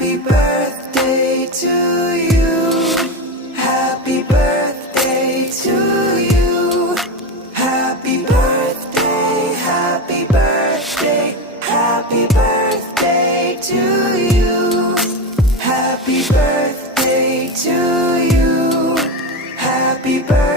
Happy birthday to you. Happy birthday to you. Happy birthday, happy birthday, happy birthday to you. Happy birthday to you. Happy birthday.